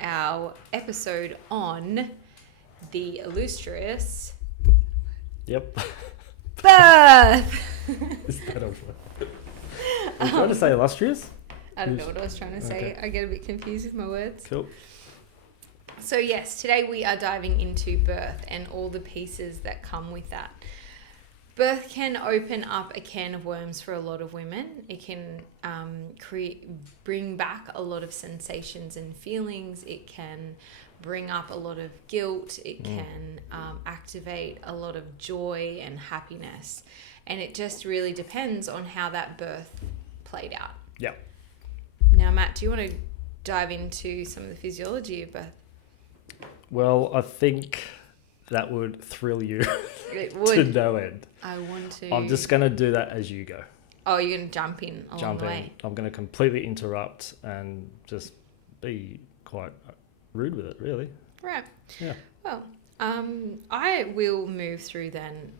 our episode on the illustrious Yep. birth. Is that a word? Are you trying to say illustrious? I don't know what I was trying to say. Okay. I get a bit confused with my words. Cool. So yes, today we are diving into birth and all the pieces that come with that. Birth can open up a can of worms for a lot of women. It can bring back a lot of sensations and feelings. It can bring up a lot of guilt. It can activate a lot of joy and happiness. And it just really depends on how that birth played out. Yeah. Now, Matt, do you want to dive into some of the physiology of birth? Well, I think that would thrill you It to would. no end. I want to. I'm just going to do that as you go. Oh, you're going to jump in along Jump the in. way. I'm going to completely interrupt and just be quite rude with it, really. Right. Yeah. Well, I will move through then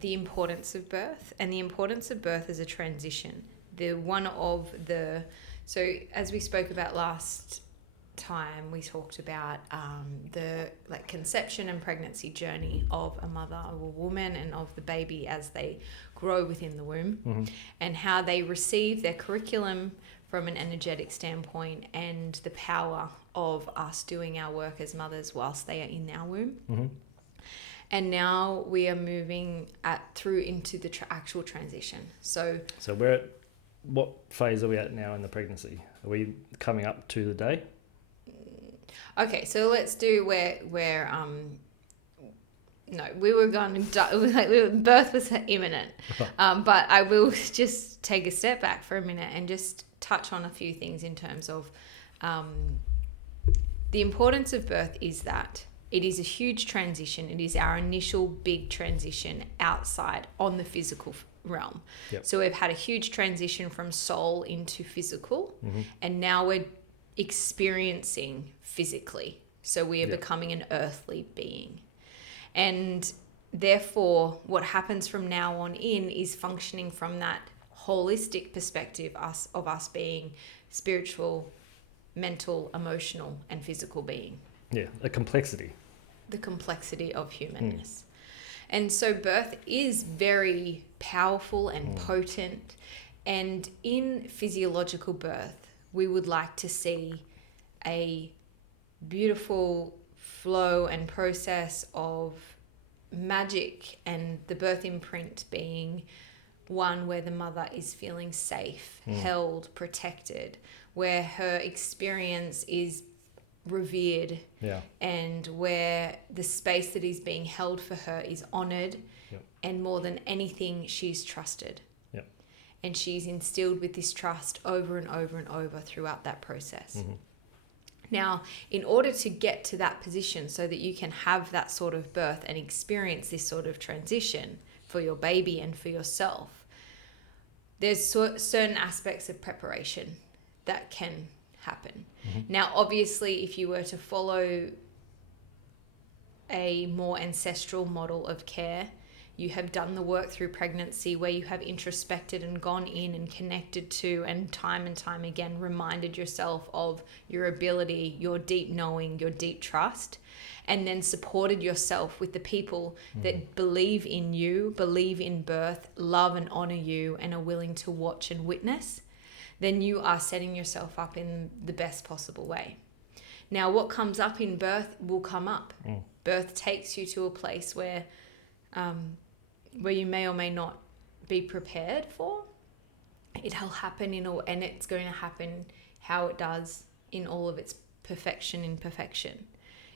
the importance of birth and the importance of birth as a transition. So as we spoke about last time, we talked about the conception and pregnancy journey of a mother, of a woman, and of the baby as they grow within the womb, and how they receive their curriculum from an energetic standpoint, and the power of us doing our work as mothers whilst they are in our womb. And now we are moving through into the actual transition. So we're at, what phase are we at now in the pregnancy? Are we coming up to the day? okay, so let's do where no, we were going to die, birth was imminent. But I will just take a step back for a minute and just touch on a few things in terms of the importance of birth is that it is a huge transition. It is our initial big transition outside on the physical realm. Yep. So we've had a huge transition from soul into physical, and now we're experiencing physically. So we are becoming an earthly being. And therefore, what happens from now on in is functioning from that holistic perspective of us being spiritual, mental, emotional, and physical being. Yeah, a complexity. The complexity of humanness. And so birth is very powerful and potent. And in physiological birth, we would like to see a beautiful flow and process of magic, and the birth imprint being one where the mother is feeling safe, held, protected, where her experience is revered, and where the space that is being held for her is honored, and more than anything, she's trusted. And she's instilled with this trust over and over and over throughout that process. Now, in order to get to that position so that you can have that sort of birth and experience this sort of transition for your baby and for yourself, there's certain aspects of preparation that can happen. Now, obviously, if you were to follow a more ancestral model of care, you have done the work through pregnancy where you have introspected and gone in and connected to, and time again reminded yourself of your ability, your deep knowing, your deep trust, and then supported yourself with the people that believe in you, believe in birth, love and honor you, and are willing to watch and witness. Then you are setting yourself up in the best possible way. Now, what comes up in birth will come up. Birth takes you to a place where you may or may not be prepared for. It'll happen and it's going to happen how it does in all of its perfection, imperfection.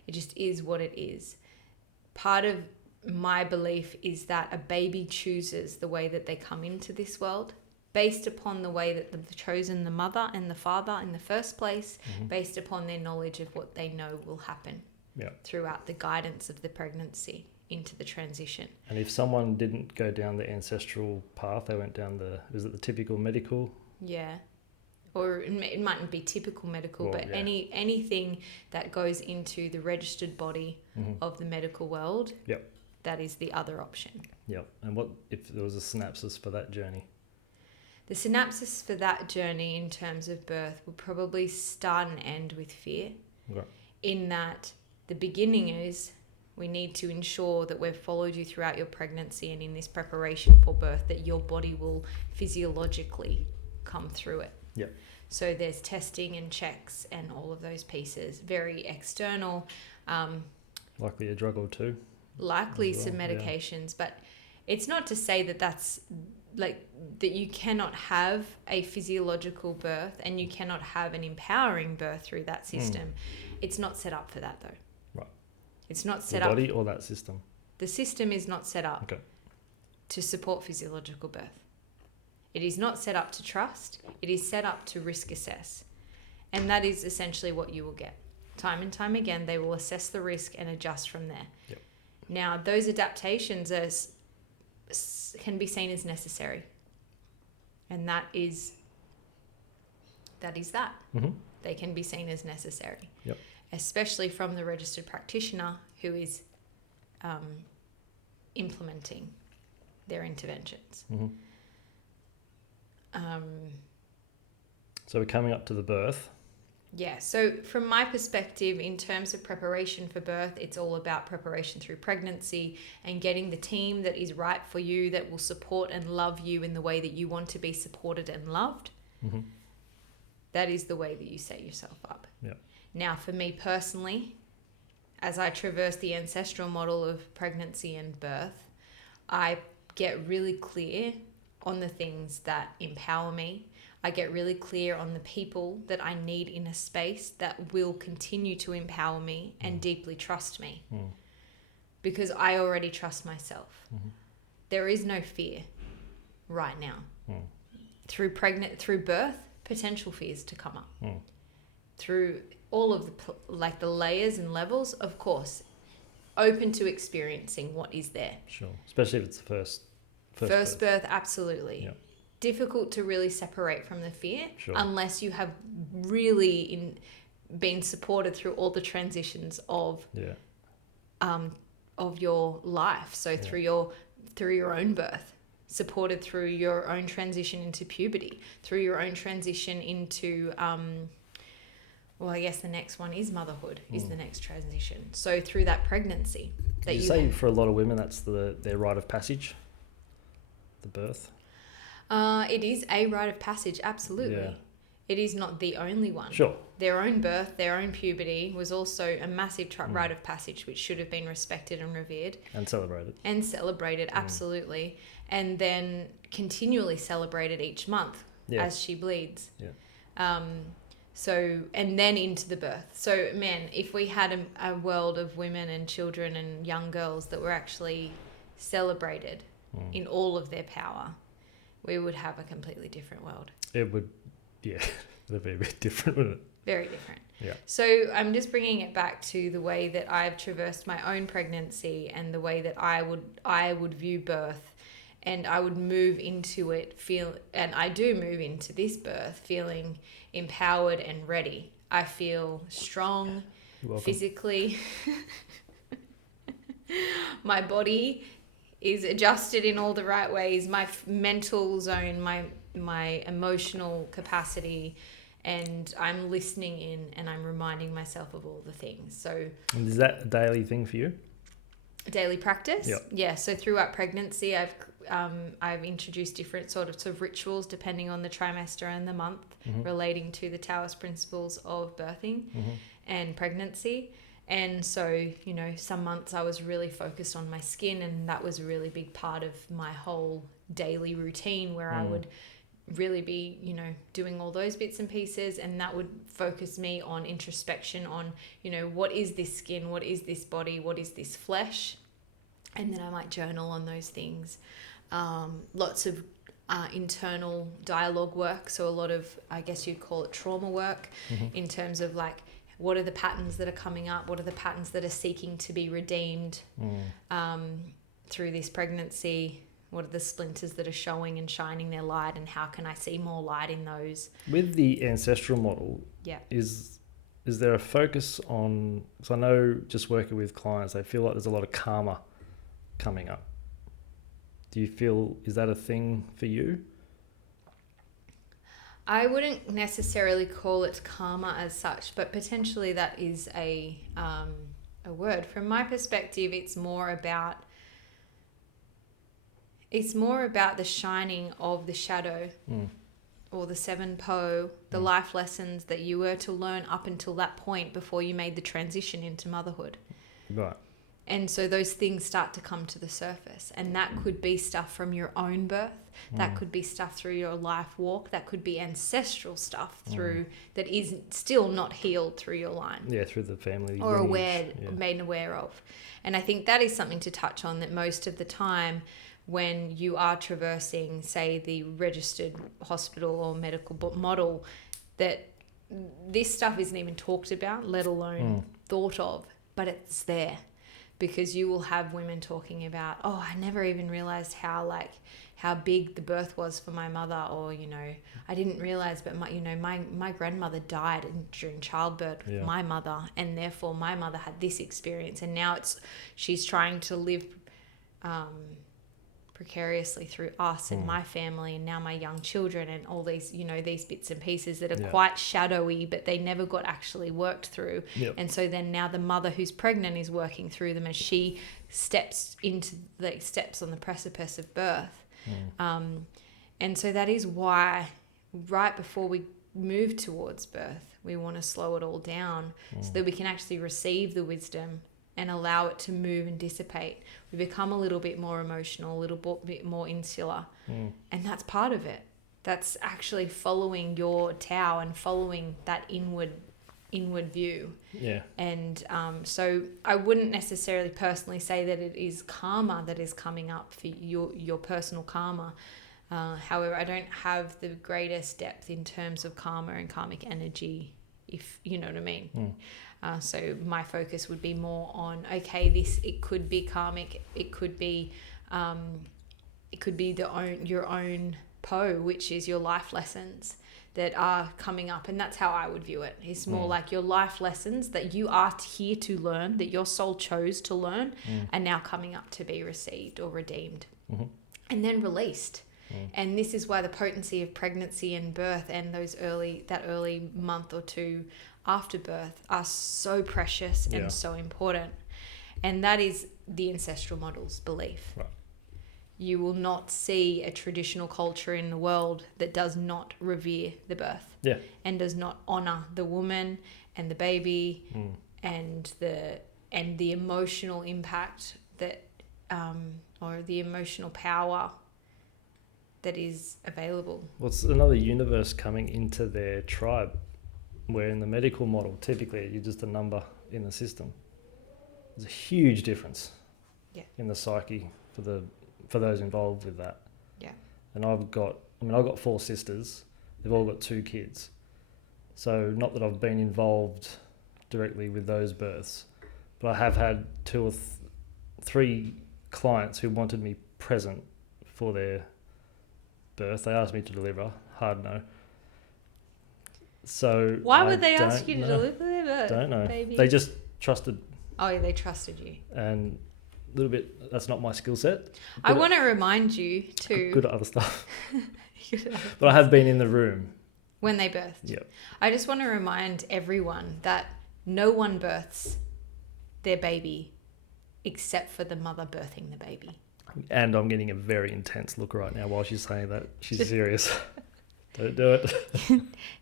It just is what it is. Part of my belief is that a baby chooses the way that they come into this world, based upon the way that they've chosen the mother and the father in the first place, based upon their knowledge of what they know will happen throughout the guidance of the pregnancy into the transition. And if someone didn't go down the ancestral path, they went down the typical medical? Yeah. Or it mightn't be typical medical, but anything that goes into the registered body of the medical world, that is the other option. Yep. And what if there was a synopsis for that journey? The synopsis for that journey in terms of birth will probably start and end with fear. Okay. in that the beginning is we need to ensure that we've followed you throughout your pregnancy and in this preparation for birth, that your body will physiologically come through it. Yep. So there's testing and checks and all of those pieces, very external. Likely a drug or two. Likely as well, some medications, but it's not to say that that's like that you cannot have a physiological birth and you cannot have an empowering birth through that system. It's not set up for that though. Right. It's not set The up. body or that system? The system is not set up Okay. to support physiological birth. It is not set up to trust. It is set up to risk assess. And that is essentially what you will get. Time and time again, they will assess the risk and adjust from there. Yep. Now, those adaptations can be seen as necessary. And that is that. Mm-hmm. They can be seen as necessary. Yep. Especially from the registered practitioner who is implementing their interventions. Mm-hmm. So we're coming up to the birth. Yeah, so from my perspective, in terms of preparation for birth, it's all about preparation through pregnancy and getting the team that is right for you, that will support and love you in the way that you want to be supported and loved. Mm-hmm. That is the way that you set yourself up. Yeah. Now, for me personally, as I traverse the ancestral model of pregnancy and birth, I get really clear on the things that empower me. I get really clear on the people that I need in a space that will continue to empower me and deeply trust me. Because I already trust myself. Mm-hmm. There is no fear right now. Through birth, potential fears to come up. Through all of the layers and levels, of course, open to experiencing what is there. Sure. Especially if it's the first birth, absolutely. Yeah. Difficult to really separate from the fear unless you have really been supported through all the transitions of your life. So through your own birth, supported through your own transition into puberty, through your own transition into I guess the next one is motherhood, is the next transition. So through that pregnancy, you say for a lot of women that's their rite of passage, the birth. It is a rite of passage, absolutely. Yeah. It is not the only one. Sure. Their own birth, their own puberty was also a massive rite of passage, which should have been respected and revered. And celebrated. And celebrated, absolutely. And then continually celebrated each month as she bleeds. Yeah. So, and then into the birth. So, man, if we had a world of women and children and young girls that were actually celebrated in all of their power, we would have a completely different world. It would, it'd be a bit different, wouldn't it? Very different. Yeah. So I'm just bringing it back to the way that I've traversed my own pregnancy and the way that I would view birth, and I would move into it and I do move into this birth feeling empowered and ready. I feel strong physically. My body is adjusted in all the right ways. My mental zone, my emotional capacity, and I'm listening in and I'm reminding myself of all the things. So, and is that a daily thing for you? Daily practice? Yep. Yeah. So throughout pregnancy, I've introduced different sort of rituals depending on the trimester and the month, relating to the Taoist principles of birthing and pregnancy. And so, some months I was really focused on my skin, and that was a really big part of my whole daily routine, where I would really be, doing all those bits and pieces, and that would focus me on introspection on, what is this skin, what is this body, what is this flesh, and then I might journal on those things. Lots of internal dialogue work, so a lot of, I guess you'd call it trauma work, in terms of like, what are the patterns that are coming up? What are the patterns that are seeking to be redeemed through this pregnancy? What are the splinters that are showing and shining their light, and how can I see more light in those? With the ancestral model, is there a focus on, because I know just working with clients, they feel like there's a lot of karma coming up. Do you feel, is that a thing for you? I wouldn't necessarily call it karma as such, but potentially that is a word. From my perspective, it's more about the shining of the shadow or the 7 Po, the life lessons that you were to learn up until that point before you made the transition into motherhood. Right. And so those things start to come to the surface. And that could be stuff from your own birth. That could be stuff through your life walk. That could be ancestral stuff through that is still not healed through your line. Yeah, through the family. Or lineage. made aware of. And I think that is something to touch on, that most of the time when you are traversing, say, the registered hospital or medical model, that this stuff isn't even talked about, let alone thought of, but it's there. Because you will have women talking about, oh, I never even realized how big the birth was for my mother, or, you know, I didn't realize, but my grandmother died during childbirth with my mother, and therefore my mother had this experience, and now she's trying to live precariously through us and my family, and now my young children, and all these, you know, these bits and pieces that are quite shadowy, but they never got actually worked through. And so then now the mother who's pregnant is working through them as she steps on the precipice of birth. And so that is why right before we move towards birth, we want to slow it all down so that we can actually receive the wisdom and allow it to move and dissipate. We become a little bit more emotional, a little bit more insular. And that's part of it. That's actually following your Tao and following that inward view. Yeah. And so I wouldn't necessarily personally say that it is karma that is coming up for your personal karma. However, I don't have the greatest depth in terms of karma and karmic energy, if you know what I mean. So my focus would be more on, okay, it could be karmic, it could be your own Po, which is your life lessons that are coming up, and that's how I would view it. It's more like your life lessons that you are here to learn, that your soul chose to learn, are now coming up to be received or redeemed, and then released. And this is why the potency of pregnancy and birth and that early month or two after birth are so precious and so important. And that is the ancestral model's belief. Right. You will not see a traditional culture in the world that does not revere the birth and does not honor the woman and the baby and the emotional impact that or the emotional power that is available. What's another universe coming into their tribe, where in the medical model, typically you're just a number in the system. There's a huge difference in the psyche for those involved with that. Yeah. And I've got 4 sisters. They've all got 2 kids. So not that I've been involved directly with those births, but I have had 2 or 3 clients who wanted me present for their birth. They asked me to deliver. Hard no. So why would they ask you to deliver their birth? Don't know. Baby? They just trusted. Oh, yeah, they trusted you. And a little bit, that's not my skill set. I want to remind you to... Good at other stuff. But I have been in the room. When they birthed. Yep. I just want to remind everyone that no one births their baby except for the mother birthing the baby. And I'm getting a very intense look right now while she's saying that. She's serious. Don't do it.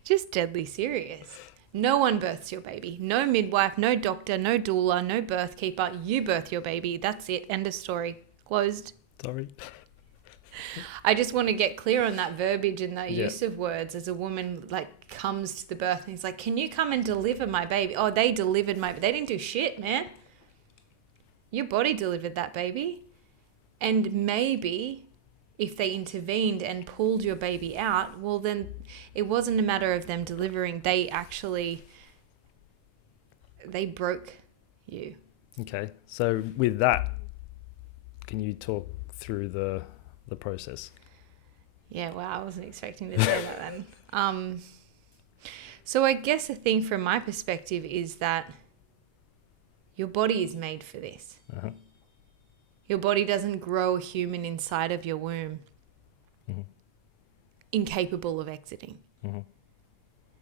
Just deadly serious. No one births your baby. No midwife, no doctor, no doula, no birth keeper. You birth your baby. That's it. End of story. Closed. Sorry. I just want to get clear on that verbiage and that use of words as a woman comes to the birth and he's like, can you come and deliver my baby? Oh, they delivered they didn't do shit, man. Your body delivered that baby. And maybe if they intervened and pulled your baby out, well, then it wasn't a matter of them delivering. They broke you. Okay. So with that, can you talk through the process? Yeah, wow, I wasn't expecting to say that then. So I guess the thing from my perspective is that your body is made for this. Uh-huh. Your body doesn't grow a human inside of your womb incapable of exiting. Mm-hmm.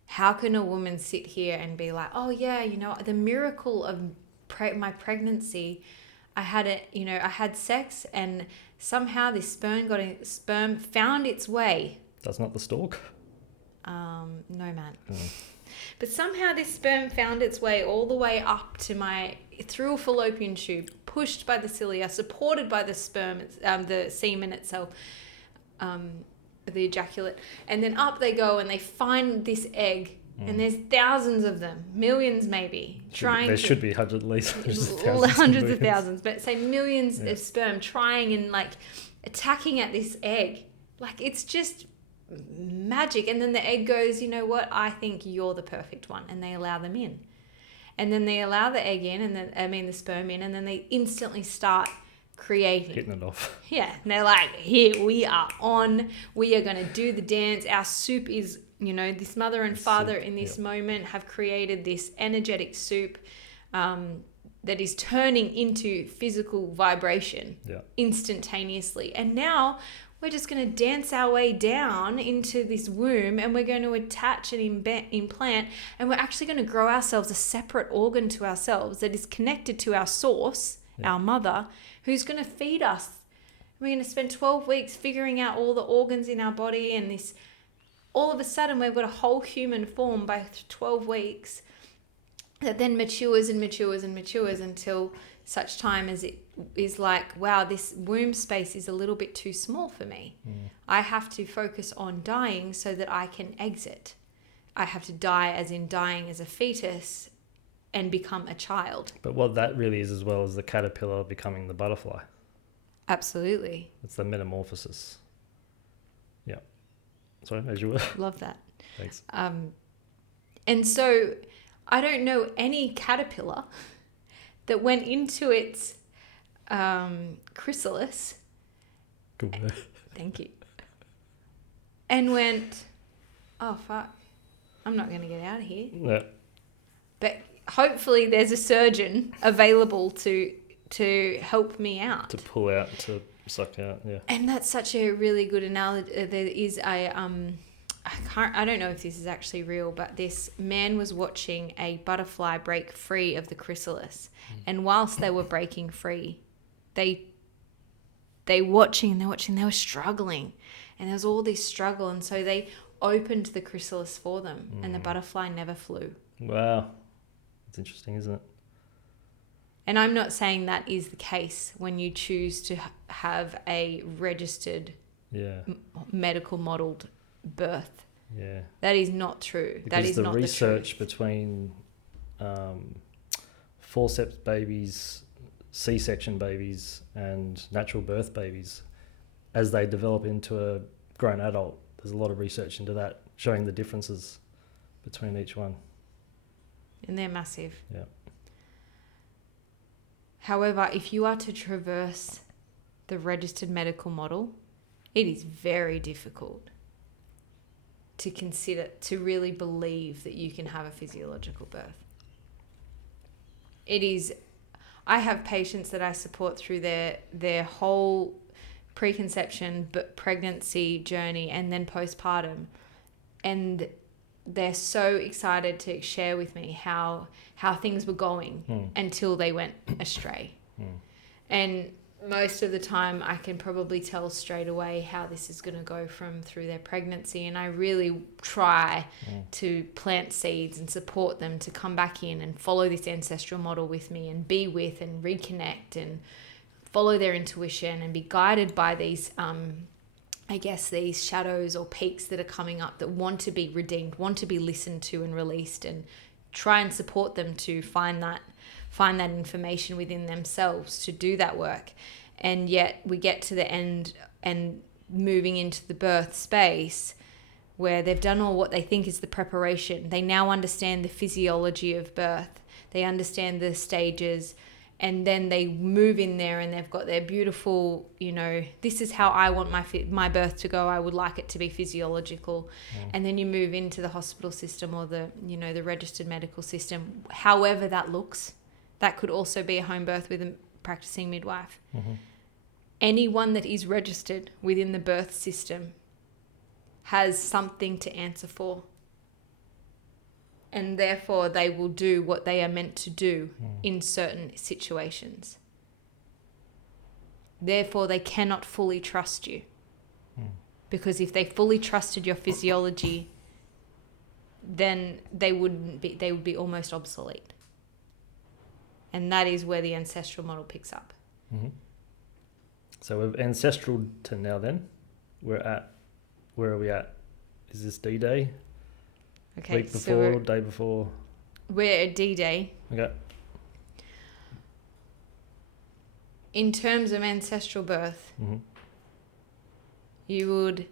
How can a woman sit here and be like, oh yeah, the miracle of my pregnancy, I had sex and somehow this sperm found its way. That's not the stalk. No, man. But somehow this sperm found its way all the way up to through a fallopian tube, pushed by the cilia, supported by the sperm, the semen itself, the ejaculate. And then up they go and they find this egg. And there's thousands of them, millions maybe, There should be hundreds of thousands, but say millions of sperm trying and like attacking at this egg. Like it's just magic. And then the egg goes, you know what? I think you're the perfect one. And they allow them in. And then they allow the egg in the sperm in, and then they instantly start creating. Hitting it off. Yeah. And they're like, here we are on. We are going to do the dance. Our soup is, this mother and father in this moment have created this energetic soup that is turning into physical vibration instantaneously. And now we're just going to dance our way down into this womb, and we're going to attach an implant, and we're actually going to grow ourselves a separate organ to ourselves that is connected to our source, our mother, who's going to feed us. We're going to spend 12 weeks figuring out all the organs in our body, and this, all of a sudden we've got a whole human form by 12 weeks that then matures and matures and matures until such time as it is like, wow, this womb space is a little bit too small for me. I have to focus on dying so that I can exit. I have to die as in dying as a fetus and become a child. But what that really is, as well as the caterpillar becoming the butterfly. Absolutely. It's the metamorphosis. Yeah. Sorry, as you were. Love that. Thanks. And so I don't know any caterpillar that went into its chrysalis. Good word. Thank you. And went, oh, fuck, I'm not going to get out of here. Yeah. But hopefully there's a surgeon available to help me out. To pull out, to suck out, yeah. And that's such a really good analogy. There is I don't know if this is actually real, but this man was watching a butterfly break free of the chrysalis. And whilst they were breaking free, they were struggling. And there was all this struggle. And so they opened the chrysalis for them, and the butterfly never flew. Wow. It's interesting, isn't it? And I'm not saying that is the case when you choose to have a registered medical modeled birth. Yeah. That is not true. Because that is not the truth. The research between forceps babies, C-section babies, and natural birth babies, as they develop into a grown adult, there's a lot of research into that, showing the differences between each one. And they're massive. Yeah. However, if you are to traverse the registered medical model, it is very difficult to consider, to really believe that you can have a physiological birth. It is, I have patients that I support through their whole preconception, but pregnancy journey, and then postpartum. And they're so excited to share with me how things were going until they went astray. And most of the time I can probably tell straight away how this is going to go through their pregnancy, and I really try to plant seeds and support them to come back in and follow this ancestral model with me and be with and reconnect and follow their intuition and be guided by these these shadows or peaks that are coming up that want to be redeemed, want to be listened to and released, and try and support them to find that information within themselves to do that work. And yet we get to the end and moving into the birth space where they've done all what they think is the preparation. They now understand the physiology of birth. They understand the stages. And then they move in there and they've got their beautiful, this is how I want my birth to go. I would like it to be physiological. And then you move into the hospital system or the registered medical system, however that looks. That could also be a home birth with a practicing midwife. Anyone that is registered within the birth system has something to answer for. And therefore they will do what they are meant to do in certain situations. Therefore they cannot fully trust you. Because if they fully trusted your physiology, then they would be almost obsolete. And that is where the ancestral model picks up. Mm-hmm. So with ancestral to now then, where are we at? Is this D-Day? Okay, Week before, day before? We're at D-Day. Okay. In terms of ancestral birth, you would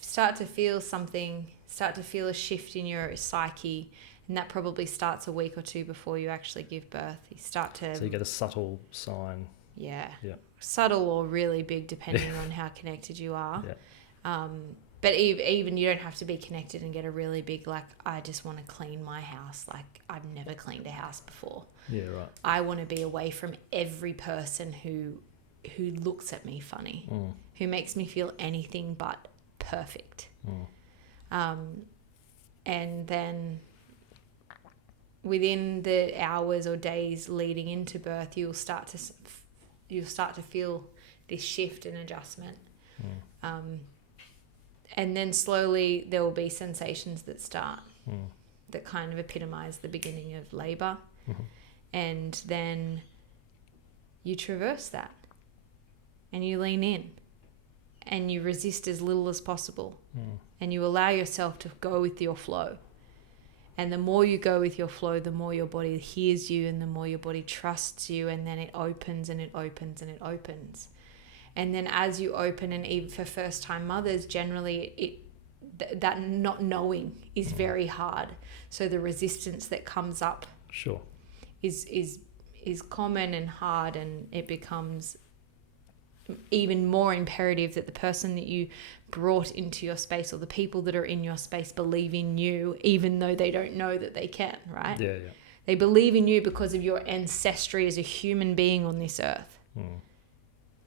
start to feel a shift in your psyche, and that probably starts a week or two before you actually give birth. So you get a subtle sign. Yeah. Yeah. Subtle or really big, depending on how connected you are. Yeah. But even you don't have to be connected and get a really big, like, I just want to clean my house. Like, I've never cleaned a house before. Yeah, right. I want to be away from every person who looks at me funny, who makes me feel anything but perfect. And then within the hours or days leading into birth, you'll start to feel this shift and adjustment. And then slowly there will be sensations that start that kind of epitomize the beginning of labor. And then you traverse that and you lean in and you resist as little as possible. And you allow yourself to go with your flow. And the more you go with your flow, the more your body hears you and the more your body trusts you, and then it opens and it opens and it opens. And then as you open, and even for first-time mothers, generally that not knowing is very hard. So the resistance that comes up is common and hard, and it becomes even more imperative that the person that you brought into your space, or the people that are in your space, believe in you, even though they don't know that they can, right? Yeah. They believe in you because of your ancestry as a human being on this earth.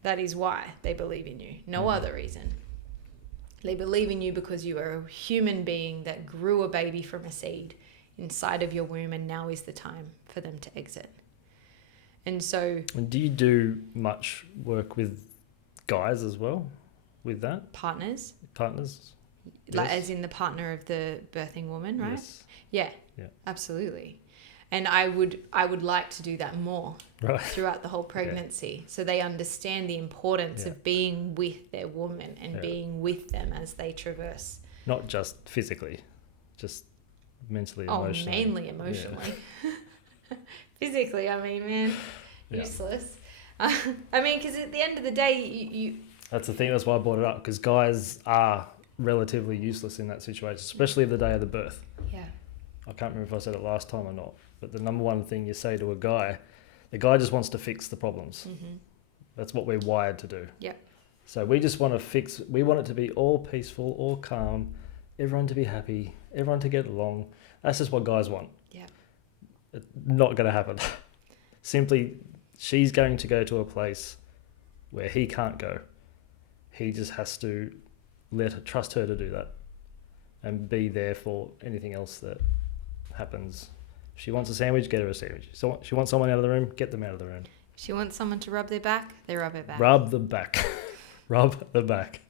That is why they believe in you. No other reason. They believe in you because you are a human being that grew a baby from a seed inside of your womb, and now is the time for them to exit. And so... And do you do much work with guys as well with that? Partners? Yes. As in the partner of the birthing woman, right? Yes. Yeah, absolutely. And I would like to do that more throughout the whole pregnancy, so they understand the importance of being with their woman and being with them as they traverse. Not just physically, just mentally, emotionally. Mainly emotionally. Yeah. Physically, I mean, man, useless. I mean, because at the end of the day, you... That's the thing, that's why I brought it up, because guys are relatively useless in that situation, especially the day of the birth. Yeah. I can't remember if I said it last time or not, but the number one thing you say to a guy, the guy just wants to fix the problems. That's what we're wired to do. Yeah. So we just want to fix, we want it to be all peaceful, all calm, everyone to be happy, everyone to get along. That's just what guys want. Yeah. It's not going to happen. Simply, she's going to go to a place where he can't go. He just has to trust her to do that and be there for anything else that happens. If she wants a sandwich, get her a sandwich. So she wants someone out of the room, get them out of the room. She wants someone to rub their back, they rub her back. Rub the back. Rub the back.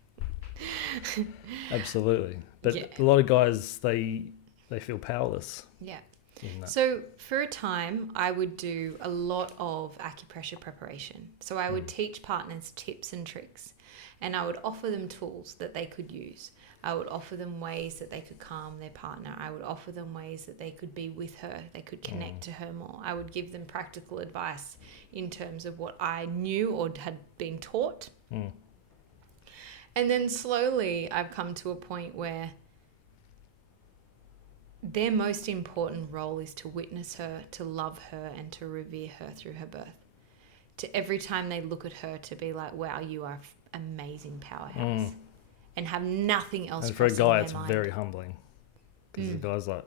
Absolutely. But a lot of guys, they feel powerless. Yeah. So for a time, I would do a lot of acupressure preparation. So I would teach partners tips and tricks, and I would offer them tools that they could use. I would offer them ways that they could calm their partner. I would offer them ways that they could be with her. They could connect to her more. I would give them practical advice in terms of what I knew or had been taught. And then slowly I've come to a point where their most important role is to witness her, to love her, and to revere her through her birth. To every time they look at her, to be like, wow, you are an amazing powerhouse. And have nothing else. And for a guy, it's very humbling. Because the guy's like,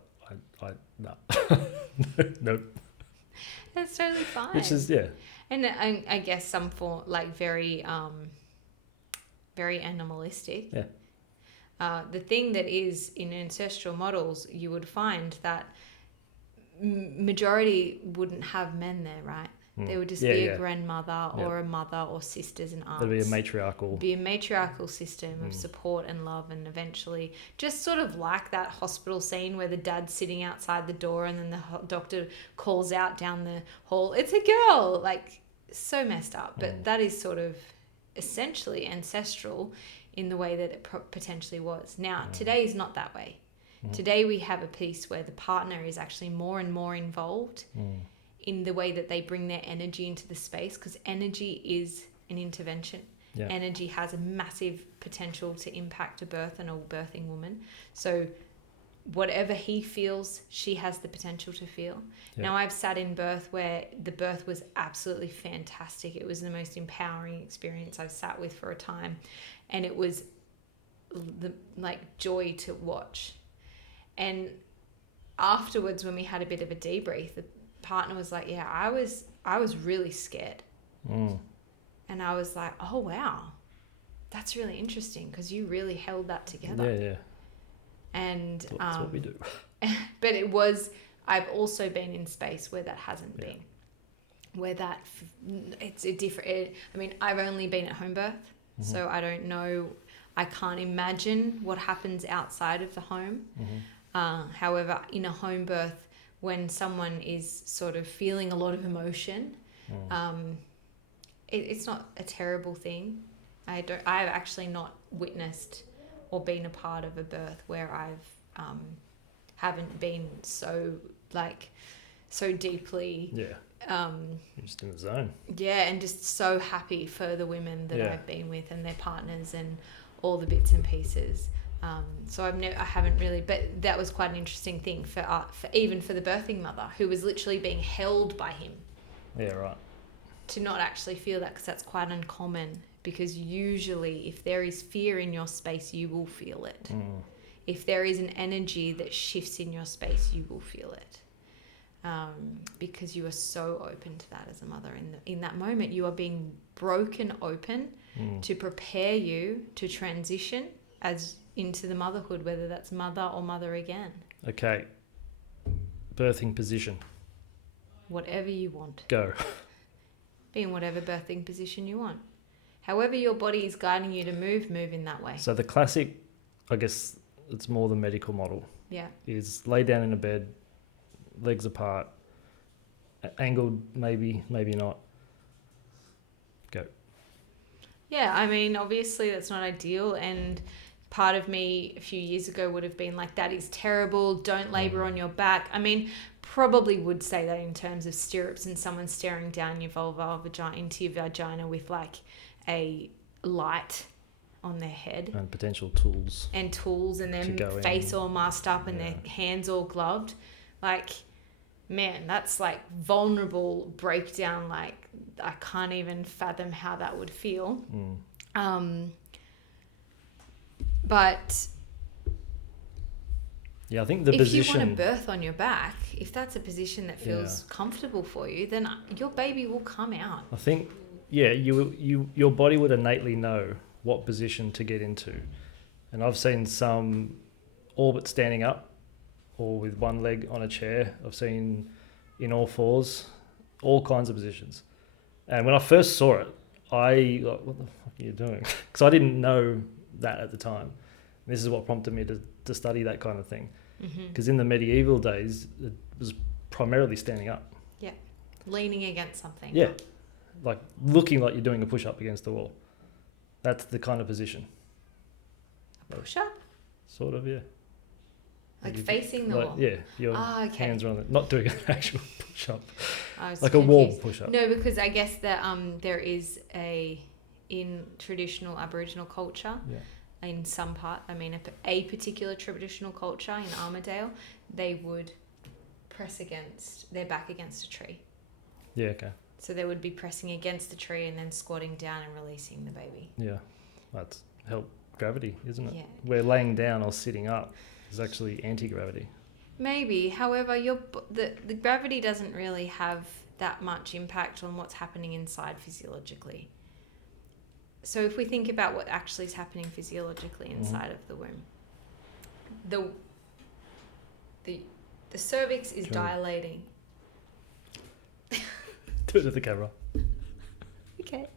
no. Nope. That's totally fine. Which is, And I guess some form, like very, very animalistic. Yeah. The thing that is in ancestral models, you would find that majority wouldn't have men there, right? There would just be a grandmother or a mother or sisters and aunts. There'd be a matriarchal. Be a matriarchal system of support and love, and eventually just sort of like that hospital scene where the dad's sitting outside the door and then the doctor calls out down the hall, "It's a girl!" Like, so messed up. But that is sort of essentially ancestral in the way that it potentially was. Now, today is not that way. Today we have a piece where the partner is actually more and more involved in the way that they bring their energy into the space, because energy is an intervention. Yeah. Energy has a massive potential to impact a birth and a birthing woman. So whatever he feels, she has the potential to feel. Yeah. Now, I've sat in birth where the birth was absolutely fantastic. It was the most empowering experience I've sat with for a time. And it was joy to watch. And afterwards, when we had a bit of a debrief, the partner was like, "Yeah, I was really scared." And I was like, "Oh wow, that's really interesting, because you really held that together." Yeah. And that's what we do. But I've also been in space where that hasn't been, where it's a different. I mean, I've only been at home birth, so I don't know. I can't imagine what happens outside of the home. However, in a home birth, when someone is sort of feeling a lot of emotion, it's not a terrible thing. I've actually not witnessed or been a part of a birth where I've haven't been so deeply you're just in the zone. And just so happy for the women that I've been with and their partners and all the bits and pieces. So I haven't really, but that was quite an interesting thing for even for the birthing mother, who was literally being held by him. Yeah, right. To not actually feel that, because that's quite uncommon, because usually if there is fear in your space, you will feel it. If there is an energy that shifts in your space, you will feel it. Because you are so open to that as a mother. In that moment, you are being broken open to prepare you to transition as into the motherhood, whether that's mother or mother again. Okay. Birthing position. Whatever you want. Go. Be in whatever birthing position you want. However your body is guiding you to move in that way. So the classic, I guess it's more the medical model. Yeah. Is lay down in a bed, legs apart, angled, maybe not. Go. Yeah, I mean, obviously that's not ideal, and part of me a few years ago would have been like, that is terrible, don't labour on your back. I mean, probably would say that in terms of stirrups and someone staring down your vulva into your vagina with like a light on their head. And potential tools. And their face all masked up and their hands all gloved. Like, man, that's like vulnerable breakdown. Like, I can't even fathom how that would feel. But yeah, I think the if position... you want to birth on your back, if that's a position that feels comfortable for you, then your baby will come out. I think, your body would innately know what position to get into. And I've seen some all but standing up or with one leg on a chair. I've seen in all fours, all kinds of positions. And when I first saw it, I like, what the fuck are you doing? Because I didn't know that at the time. This is what prompted me to study that kind of thing. Because in the medieval days, it was primarily standing up. Yeah, leaning against something. Yeah, like looking like you're doing a push-up against the wall. That's the kind of position. A push-up? Sort of, yeah. Like facing the wall? Yeah, your hands are on it. Not doing an actual push-up. Like confused. A wall push-up. No, because I guess that there is in traditional Aboriginal culture, in some part, I mean a particular traditional culture in Armidale, they would press their back against a tree. Yeah, okay. So they would be pressing against the tree and then squatting down and releasing the baby. Yeah, that's help gravity, isn't it? Yeah. Where laying down or sitting up is actually anti-gravity. Maybe. However, the gravity doesn't really have that much impact on what's happening inside physiologically. So if we think about what actually is happening physiologically inside of the womb, the cervix is dilating. Do it to the camera. Okay.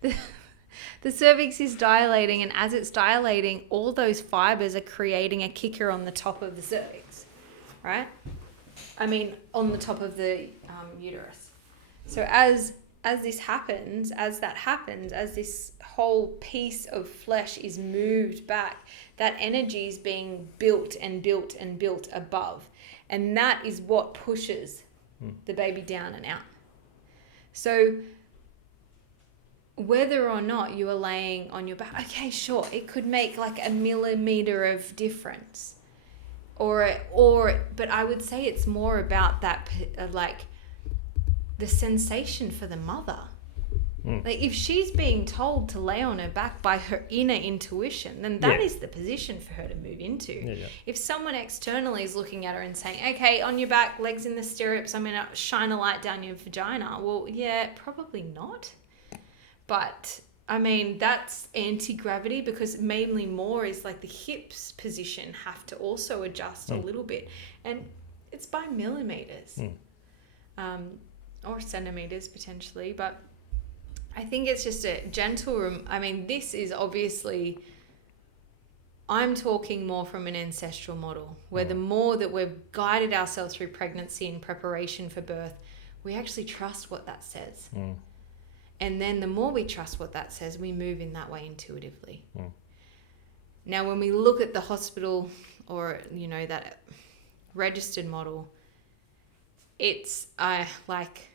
The cervix is dilating, and as it's dilating, all those fibers are creating a kicker on the top of the cervix, right? I mean, on the top of the uterus. So as this happens, as this whole piece of flesh is moved back, that energy is being built and built and built above. And that is what pushes the baby down and out. So whether or not you are laying on your back, okay, sure, it could make like a millimeter of difference. But I would say it's more about that, like the sensation for the mother. Like if she's being told to lay on her back by her inner intuition, then that is the position for her to move into. Yeah. If someone externally is looking at her and saying, okay, on your back, legs in the stirrups, I'm going to shine a light down your vagina. Well, yeah, probably not. But I mean, that's anti-gravity, because mainly more is like the hips position have to also adjust a little bit. And it's by millimeters or centimeters potentially. But I think it's just a gentle I mean, this is obviously, I'm talking more from an ancestral model where the more that we've guided ourselves through pregnancy and preparation for birth, we actually trust what that says. And then the more we trust what that says, we move in that way intuitively. Now, when we look at the hospital or, you know, that registered model, it's like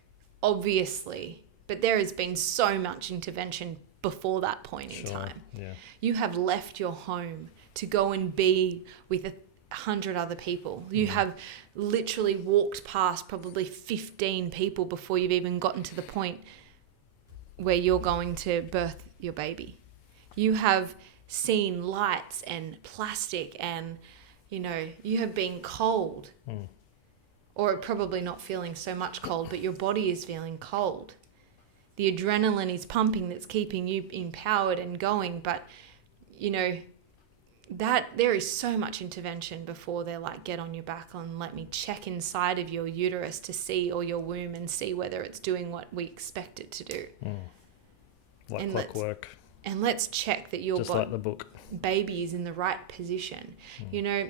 obviously, but there has been so much intervention before that point in time. Yeah. You have left your home to go and be with 100 other people. You have literally walked past probably 15 people before you've even gotten to the point where you're going to birth your baby. You have seen lights and plastic and, you know, you have been cold or probably not feeling so much cold, but your body is feeling cold. The adrenaline is pumping, that's keeping you empowered and going. But, you know, that there is so much intervention before they're like, get on your back and let me check inside of your uterus to see, or your womb, and see whether it's doing what we expect it to do. Like clockwork. And let's check that your just like the book. Baby is in the right position. You know,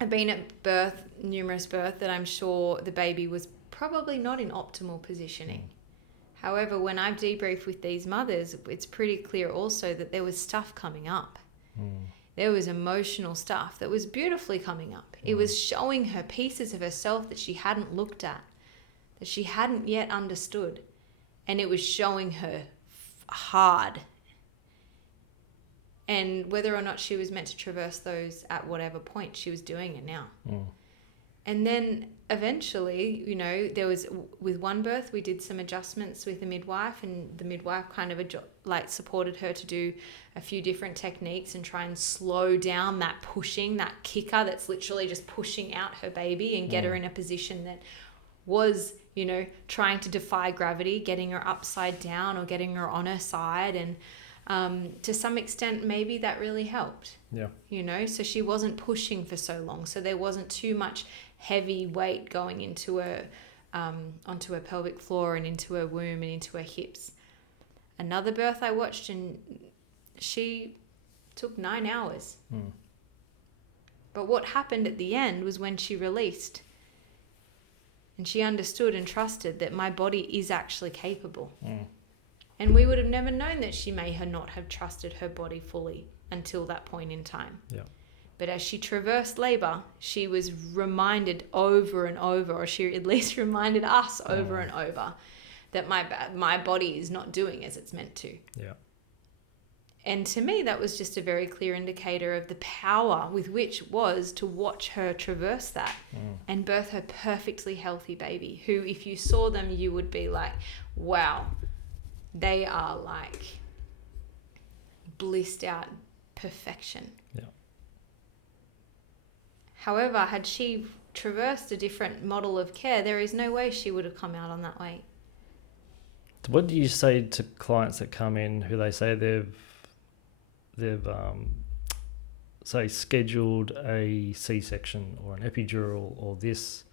I've been at numerous births that I'm sure the baby was probably not in optimal positioning. However, when I've debriefed with these mothers, it's pretty clear also that there was stuff coming up. There was emotional stuff that was beautifully coming up. It was showing her pieces of herself that she hadn't looked at, that she hadn't yet understood. And it was showing her hard. And whether or not she was meant to traverse those at whatever point, she was doing it now. And then eventually, you know, there was, with one birth, we did some adjustments with the midwife, and the midwife kind of supported her to do a few different techniques and try and slow down that pushing, that kicker that's literally just pushing out her baby and get her in a position that was, you know, trying to defy gravity, getting her upside down or getting her on her side. And to some extent, maybe that really helped. Yeah. You know, so she wasn't pushing for so long. So there wasn't too much heavy weight going into her, onto her pelvic floor and into her womb and into her hips. Another birth I watched, and she took 9 hours. But what happened at the end was when she released and she understood and trusted that my body is actually capable. And we would have never known that she may not have trusted her body fully until that point in time. Yeah. But as she traversed labor, she was reminded over and over, or she at least reminded us over and over, that my body is not doing as it's meant to. Yeah. And to me, that was just a very clear indicator of the power with which was to watch her traverse that and birth her perfectly healthy baby, who, if you saw them, you would be like, wow, they are like blissed out perfection. Yeah. However, had she traversed a different model of care, there is no way she would have come out on that way. What do you say to clients that come in who they say they've say scheduled a C-section or an epidural or this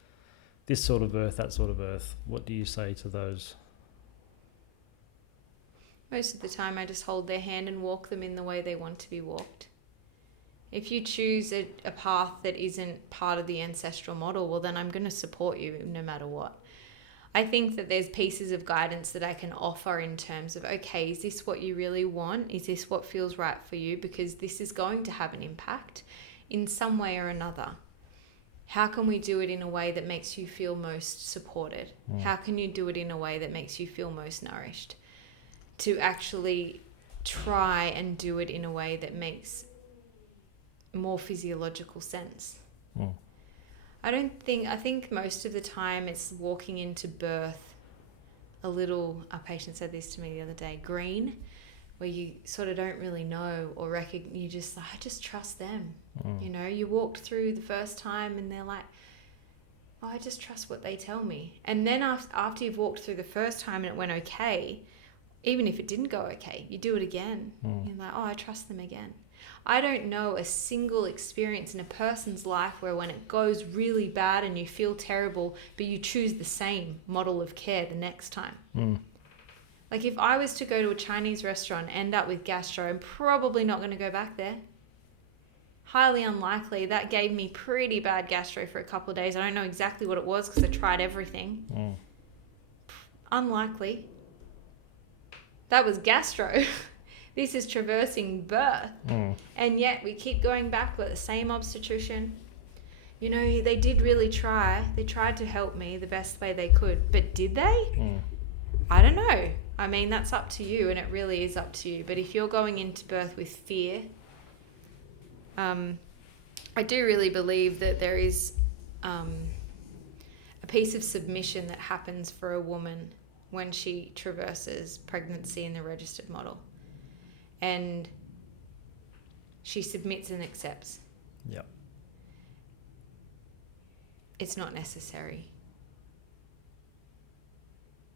sort of birth, that sort of birth? What do you say to those? Most of the time I just hold their hand and walk them in the way they want to be walked. If you choose a path that isn't part of the ancestral model, well, then I'm going to support you no matter what. I think that there's pieces of guidance that I can offer in terms of, okay, is this what you really want? Is this what feels right for you? Because this is going to have an impact in some way or another. How can we do it in a way that makes you feel most supported? How can you do it in a way that makes you feel most nourished? To actually try and do it in a way that makes more physiological sense. I think most of the time it's walking into birth a little, a patient said this to me the other day, green, where you sort of don't really know or recognize, you just, I just trust them. You know, you walked through the first time and they're like, oh, I just trust what they tell me. And then after you've walked through the first time and it went okay, even if it didn't go okay, you do it again. You're like, oh, I trust them again. I don't know a single experience in a person's life where when it goes really bad and you feel terrible, but you choose the same model of care the next time. Like if I was to go to a Chinese restaurant, end up with gastro, I'm probably not going to go back there. Highly unlikely. That gave me pretty bad gastro for a couple of days. I don't know exactly what it was because I tried everything. Unlikely. That was gastro. This is traversing birth. And yet we keep going back with the same obstetrician. You know, they did really try. They tried to help me the best way they could. But did they? I don't know. I mean, that's up to you, and it really is up to you. But if you're going into birth with fear, I do really believe that there is a piece of submission that happens for a woman when she traverses pregnancy in the registered model. And she submits and accepts. Yep. It's not necessary.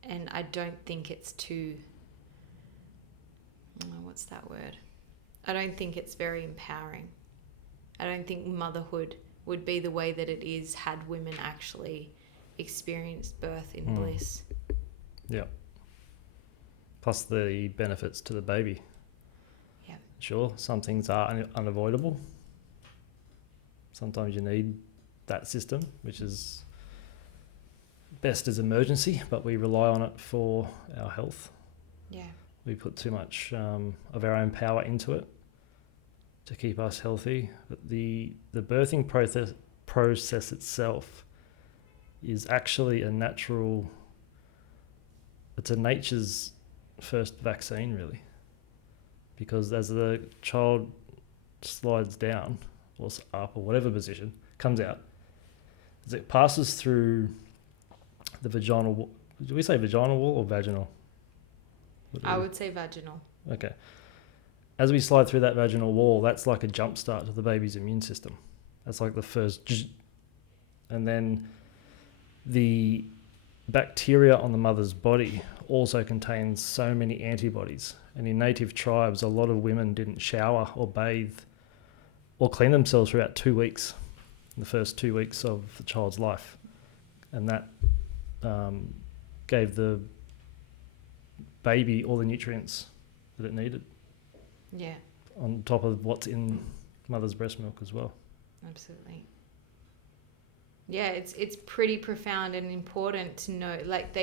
And I don't think it's too... what's that word? I don't think it's very empowering. I don't think motherhood would be the way that it is had women actually experienced birth in bliss. Yep. Plus the benefits to the baby. Yeah. Sure, some things are unavoidable. Sometimes you need that system, which is best as emergency, but we rely on it for our health. Yeah. We put too much of our own power into it to keep us healthy. But the birthing process itself is actually a natural... It's a nature's first vaccine, really. Because as the child slides down, or up, or whatever position, comes out, as it passes through the vaginal... Do we say vaginal wall or vaginal? I would say vaginal. Okay. As we slide through that vaginal wall, that's like a jump start to the baby's immune system. That's like the first... And then the bacteria on the mother's body also contains so many antibodies. And in native tribes, a lot of women didn't shower or bathe or clean themselves for about 2 weeks, the first 2 weeks of the child's life. And that gave the baby all the nutrients that it needed. Yeah. On top of what's in mother's breast milk as well. Absolutely. Yeah, it's pretty profound and important to know. Like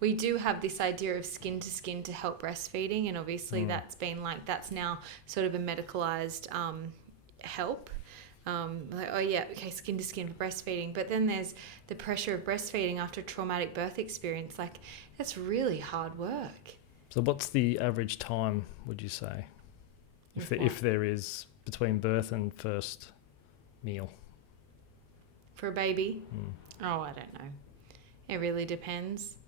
we do have this idea of skin to skin to help breastfeeding, and obviously that's now sort of a medicalized help. Like, oh yeah, okay, skin to skin for breastfeeding. But then there's the pressure of breastfeeding after a traumatic birth experience. Like, that's really hard work. So what's the average time, would you say, if there is, between birth and first meal? For a baby? Oh, I don't know. It really depends.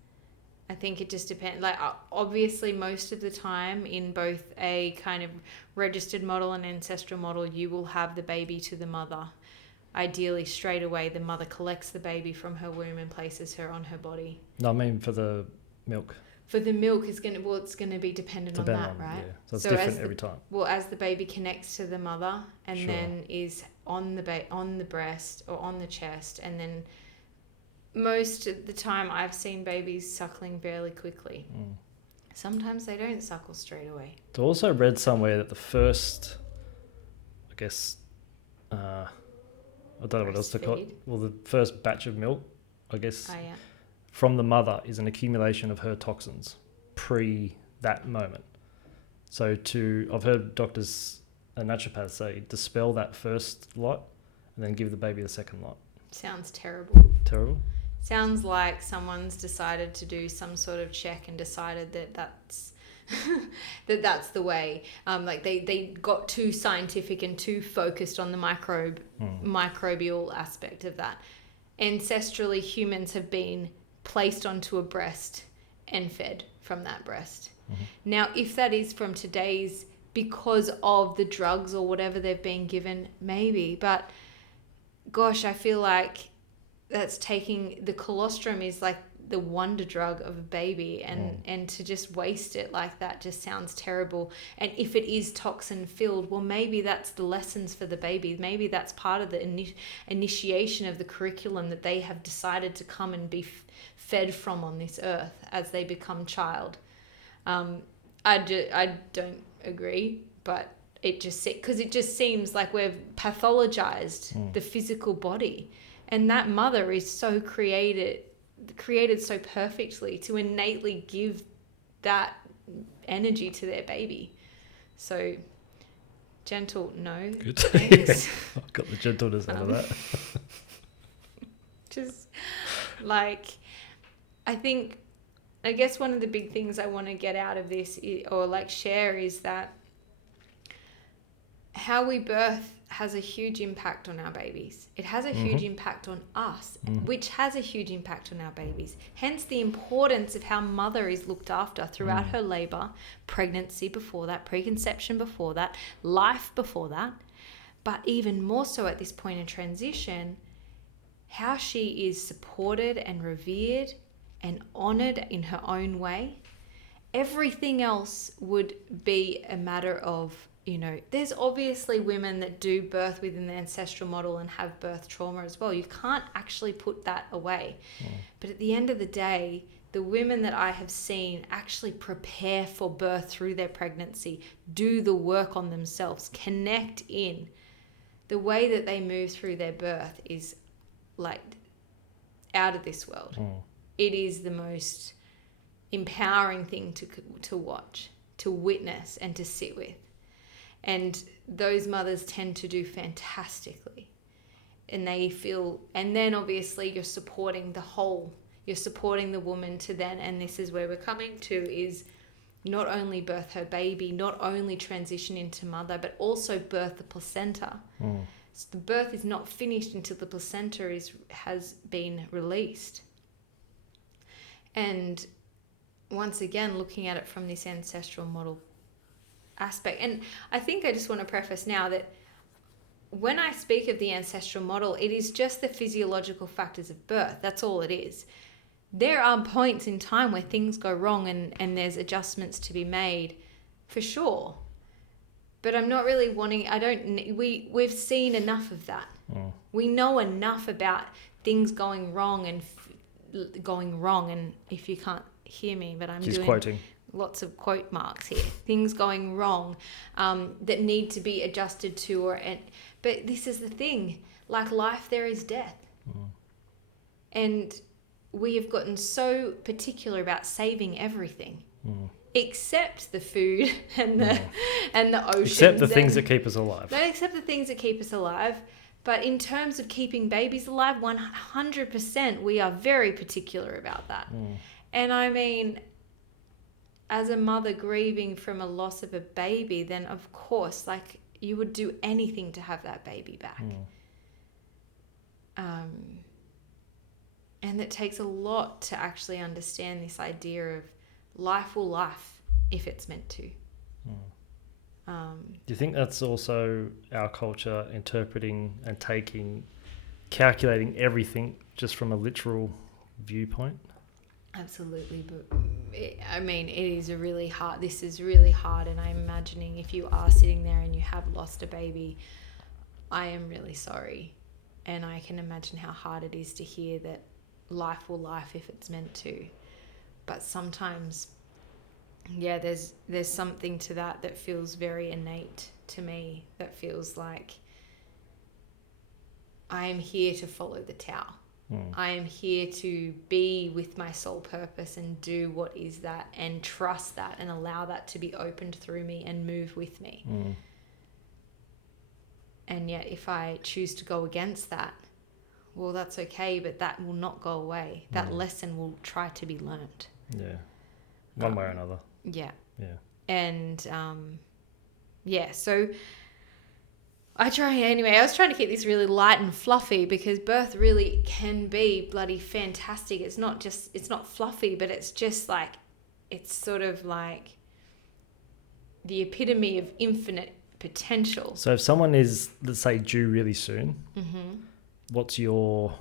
I think it just depends. Like, obviously, most of the time in both a kind of registered model and ancestral model, you will have the baby to the mother. Ideally, straight away, the mother collects the baby from her womb and places her on her body. No, I mean for the milk. For the milk, it's going to be dependent on that, right? Yeah. So it's different every time. Well, as the baby connects to the mother and then is on the breast or on the chest, and then most of the time I've seen babies suckling fairly quickly. Sometimes they don't suckle straight away. I also read somewhere that the first, I guess, I don't know what else to call it. Well, the first batch of milk, I guess, from the mother is an accumulation of her toxins pre that moment. So I've heard doctors and naturopaths say dispel that first lot and then give the baby the second lot. Sounds terrible. Terrible? Sounds like someone's decided to do some sort of check and decided that that's that's the way. Like they got too scientific and too focused on the microbial aspect of that. Ancestrally, humans have been placed onto a breast and fed from that breast. Now, if that is from today's because of the drugs or whatever they've been given, maybe. But gosh, I feel like that's taking the colostrum is like the wonder drug of a baby, and to just waste it like that just sounds terrible. And if it is toxin filled, well, maybe that's the lessons for the baby. Maybe that's part of the initiation of the curriculum that they have decided to come and be fed from on this earth as they become child. I don't agree, but it just seems like we've pathologized the physical body, and that mother is so created so perfectly to innately give that energy to their baby. So gentle, no. Good. Thanks. Yeah, I've got the gentleness out of that. Just like, I guess one of the big things I want to get out of this share is that how we birth has a huge impact on our babies. It has a huge impact on us, which has a huge impact on our babies. Hence the importance of how mother is looked after throughout her labor, pregnancy before that, preconception before that, life before that. But even more so at this point in transition, how she is supported and revered and honored in her own way. Everything else would be a matter of, there's obviously women that do birth within the ancestral model and have birth trauma as well. You can't actually put that away. But at the end of the day, the women that I have seen actually prepare for birth through their pregnancy, do the work on themselves, connect in. The way that they move through their birth is like out of this world. It is the most empowering thing to watch, to witness, and to sit with. And those mothers tend to do fantastically. And then obviously you're supporting the whole, you're supporting the woman to then, and this is where we're coming to, is not only birth her baby, not only transition into mother, but also birth the placenta. So the birth is not finished until the placenta has been released. And once again, looking at it from this ancestral model aspect. And I think I just want to preface now that when I speak of the ancestral model, it is just the physiological factors of birth. That's all it is. There are points in time where things go wrong and there's adjustments to be made, for sure. But I'm not really we've seen enough of that. We know enough about things going wrong and if you can't hear me, but I'm doing quoting lots of quote marks here. Things going wrong that need to be adjusted to, but this is the thing. Like life, there is death, and we have gotten so particular about saving everything, except the food and the oceans, except the things that keep us alive. No, except the things that keep us alive. But in terms of keeping babies alive, 100%, we are very particular about that. And I mean, as a mother grieving from a loss of a baby, then of course, like, you would do anything to have that baby back. And it takes a lot to actually understand this idea of life will life if it's meant to. Do you think that's also our culture interpreting and calculating everything just from a literal viewpoint? Absolutely, but this is really hard, and I'm imagining if you are sitting there and you have lost a baby, I am really sorry. And I can imagine how hard it is to hear that life will life if it's meant to. But sometimes, there's something to that feels very innate to me, that feels like I am here to follow the Tao. I am here to be with my soul purpose and do what is that, and trust that and allow that to be opened through me and move with me. And yet if I choose to go against that, well, that's okay, but that will not go away. That lesson will try to be learnt. Yeah. One way or another. Yeah. Yeah. And, so I was trying to keep this really light and fluffy, because birth really can be bloody fantastic. It's not fluffy, but it's just like, it's sort of like the epitome of infinite potential. So if someone is, let's say, due really soon, what's your...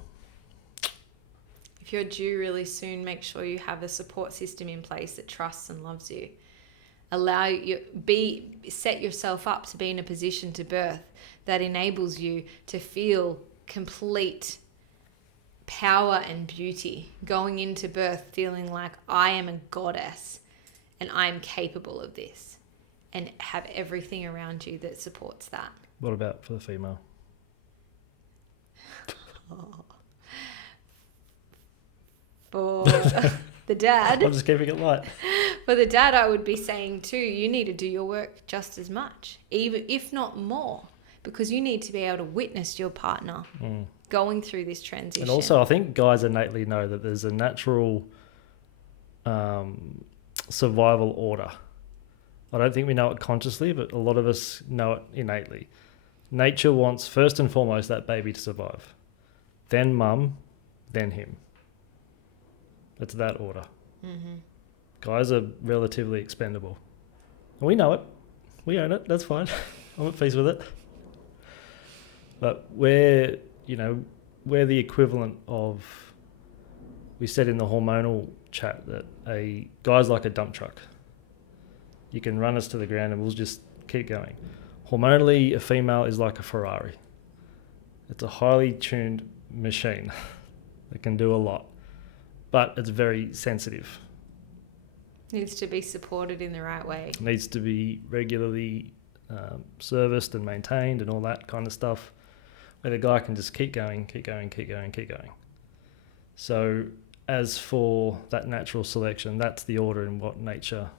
If you're due really soon, make sure you have a support system in place that trusts and loves you. Set yourself up to be in a position to birth that enables you to feel complete power and beauty, going into birth feeling like I am a goddess and I am capable of this, and have everything around you that supports that. What about for the female? For the dad, I'm just keeping it light. For the dad, I would be saying too, you need to do your work just as much, even if not more, because you need to be able to witness your partner going through this transition. And also, I think guys innately know that there's a natural survival order. I don't think we know it consciously, but a lot of us know it innately. Nature wants, first and foremost, that baby to survive. Then mum, then him. It's that order. Guys are relatively expendable. And we know it. We own it. That's fine. I'm at peace with it. But we're the equivalent of, we said in the hormonal chat that a guy's like a dump truck. You can run us to the ground and we'll just keep going. Hormonally, a female is like a Ferrari. It's a highly tuned machine that can do a lot, but it's very sensitive. Needs to be supported in the right way. Needs to be regularly serviced and maintained and all that kind of stuff, where the guy can just keep going. So as for that natural selection, that's the order in what nature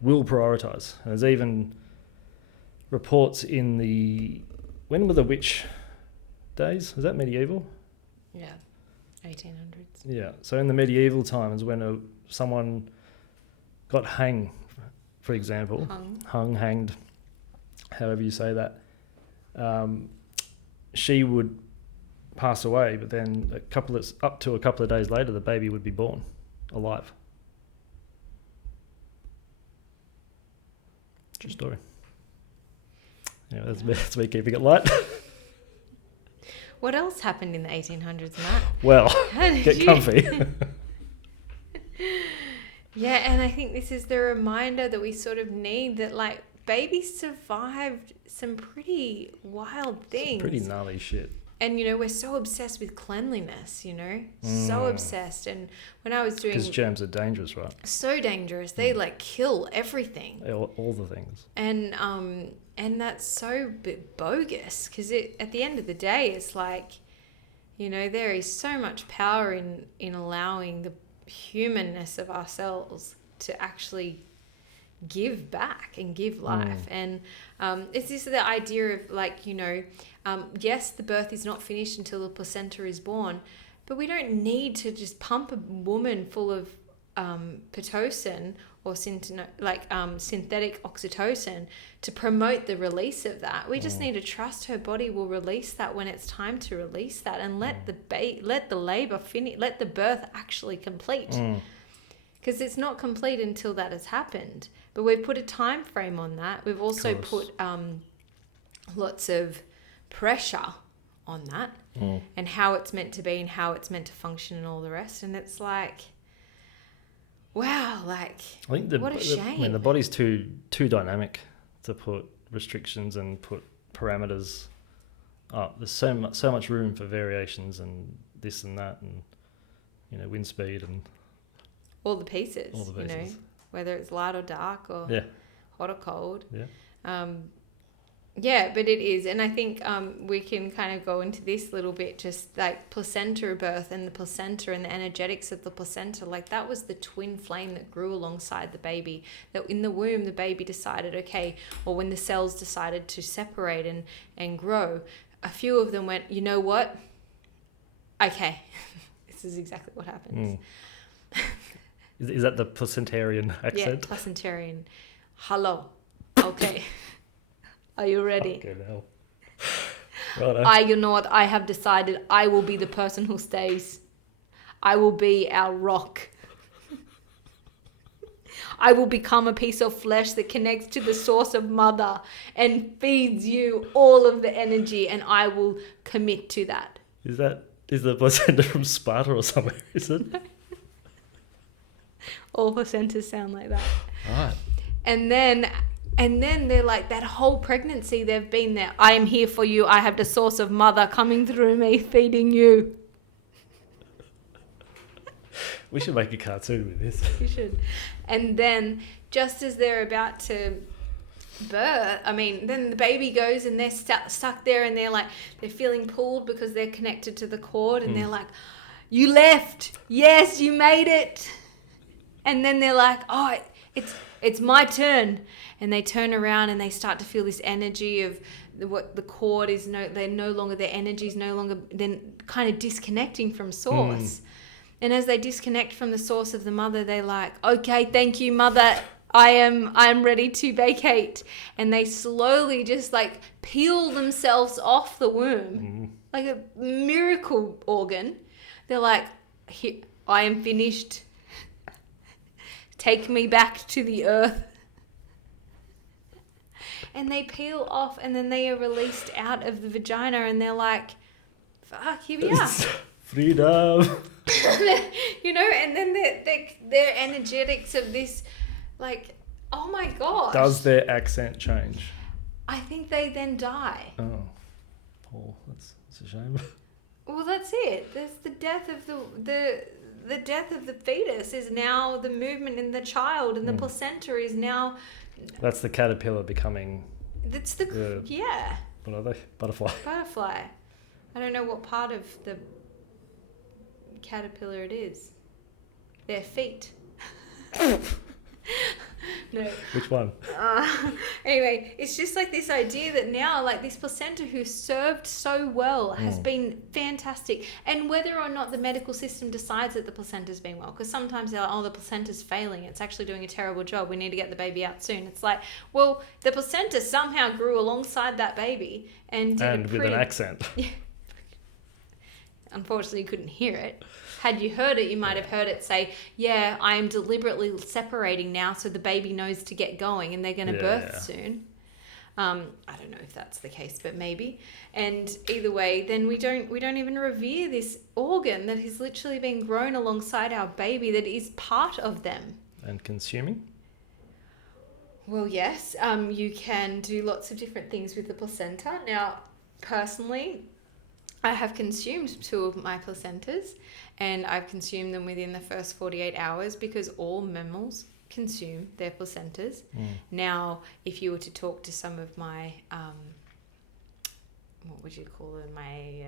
will prioritise. And there's even reports in when were the witch days? Was that medieval? Yeah, 1800s. Yeah, so in the medieval times when someone got hanged, for example, hanged, however you say that, she would pass away, but then up to a couple of days later, the baby would be born alive. True story. Yeah, that's me keeping it light. What else happened in the 1800s, Matt? Well, get comfy. Yeah, and I think this is the reminder that we sort of need, that like babies survived some pretty wild things. Some pretty gnarly shit. And, we're so obsessed with cleanliness, so obsessed. And when I was doing... Because germs are dangerous, right? So dangerous. They kill everything. All the things. And that's so bogus, because at the end of the day, it's like, there is so much power in allowing the humanness of ourselves to actually give back and give life. And it's this the idea of yes, the birth is not finished until the placenta is born, but we don't need to just pump a woman full of Pitocin or synthetic oxytocin to promote the release of that. We just need to trust her body will release that when it's time to release that, and let the labor finish, let the birth actually complete. Because it's not complete until that has happened. But we've put a time frame on that. We've also put lots of pressure on that and how it's meant to be and how it's meant to function and all the rest. And it's like, like, I think what a shame. the body's too dynamic to put restrictions and put parameters up. There's so much room for variations and this and that, and wind speed and all the pieces. Whether it's light or dark or hot or cold. But it is. And I think we can kind of go into this little bit, just like placenta birth and the placenta and the energetics of the placenta. Like that was the twin flame that grew alongside the baby. That in the womb, the baby decided, okay, or when the cells decided to separate and grow, a few of them went, you know what? Okay, this is exactly what happens. Is that the placentarian accent? Yeah, placentarian. Hello. Okay. Are you ready? Okay, now. You know what? I have decided I will be the person who stays. I will be our rock. I will become a piece of flesh that connects to the source of mother and feeds you all of the energy, and I will commit to that. Is the placenta from Sparta or somewhere, is it? All placentas sound like that. Right. And then they're like, that whole pregnancy, they've been there. I am here for you. I have the source of mother coming through me, feeding you. We should make a cartoon with this. You should. And then just as they're about to birth, then the baby goes and they're stuck there, and they're feeling pulled because they're connected to the cord, and they're like, you left. Yes, you made it. And then they're like, oh, it's my turn. And they turn around and they start to feel this energy of what the cord is. They're no longer, their energy is no longer, then kind of disconnecting from source. And as they disconnect from the source of the mother, they're like, okay, thank you, mother. I'm ready to vacate. And they slowly just like peel themselves off the womb, like a miracle organ. They're like, I am finished. Take me back to the earth. And they peel off, and then they are released out of the vagina, and they're like, fuck, here we are. Freedom. And then their energetics of this, like, oh my God. Does their accent change? I think they then die. Oh, Paul, that's a shame. Well, that's it. There's the death of the death of the fetus is now the movement in the child, and the placenta is now. That's the caterpillar becoming. That's the yeah. What are they? Butterfly. I don't know what part of the caterpillar it is. Their feet. No. Which one? Anyway, it's just like this idea that now, like, this placenta who served so well has been fantastic. And whether or not the medical system decides that the placenta's been well, because sometimes they're like, oh, the placenta's failing. It's actually doing a terrible job. We need to get the baby out soon. It's like, well, the placenta somehow grew alongside that baby and with an accent. Yeah. Unfortunately, you couldn't hear it. Had you heard it, you might have heard it say, yeah, I am deliberately separating now so the baby knows to get going and they're going to birth soon. I don't know if that's the case, but maybe. And either way, then we don't even revere this organ that has literally been grown alongside our baby, that is part of them. And consuming? Well, yes. You can do lots of different things with the placenta. Now, personally, I have consumed 2 of my placentas, and I've consumed them within the first 48 hours because all mammals consume their placentas. Now, if you were to talk to some of my, what would you call them, my